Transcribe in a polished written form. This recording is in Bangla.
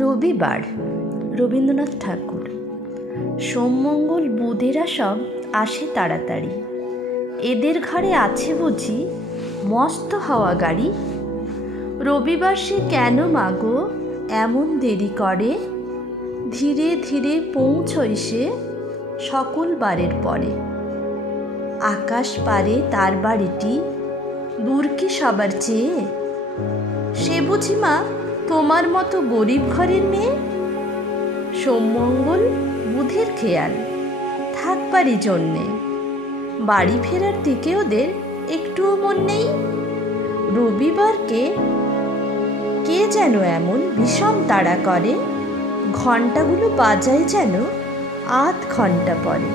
রবিবার, রবীন্দ্রনাথ ঠাকুর। সোমমঙ্গল বুধেরা সব আসে তাড়াতাড়ি, এদের ঘরে আছে বুঝি মস্ত হাওয়া গাড়ি। রবিবার সে কেন মাগো এমন দেরি করে, ধীরে ধীরে পৌঁছয় সে সকল বারের পরে। আকাশ পারে তার বাড়িটি দূর কি সবার চেয়ে, সে বুঝি মা তোমার মতো গরিব ঘরের মেয়ে। সোমমঙ্গল বুধের খেয়াল থাকবারই জন্যে, বাড়ি ফেরার দিকে ওদের একটুও মন নেই। রবিবারকে কে যেন এমন ভীষণ তাড়া করে, ঘণ্টাগুলো বাজায় যেন আধ ঘণ্টা পরে।